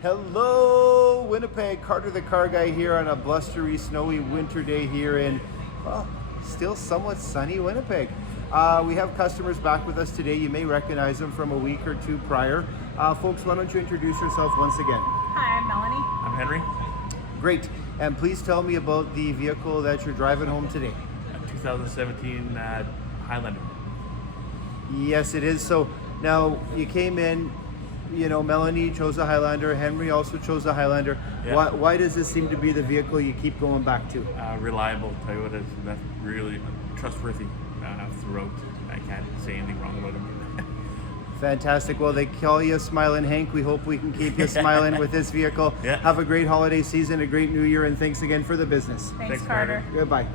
Hello, Winnipeg. Carter the Car Guy here on a blustery, snowy winter day here in, well, still somewhat sunny Winnipeg. We have customers back with us today. You may recognize them from a week or two prior. Folks, why don't you introduce yourself once again? Hi, I'm Melanie. I'm Henry. Great. And please tell me about the vehicle that you're driving home today. A 2017 Highlander. Yes, it is. So now you came in, you know, Melanie chose a Highlander, Henry also chose a Highlander. Yeah. Why does this seem to be the vehicle you keep going back to? Reliable Toyota. That's really trustworthy throughout. I can't say anything wrong about him. Fantastic. Well, they call you Smiling Hank. We hope we can keep you smiling with this vehicle. Yeah. Have a great holiday season, a great new year, and thanks again for the business. Thanks, Thanks, Carter. Carter. Goodbye.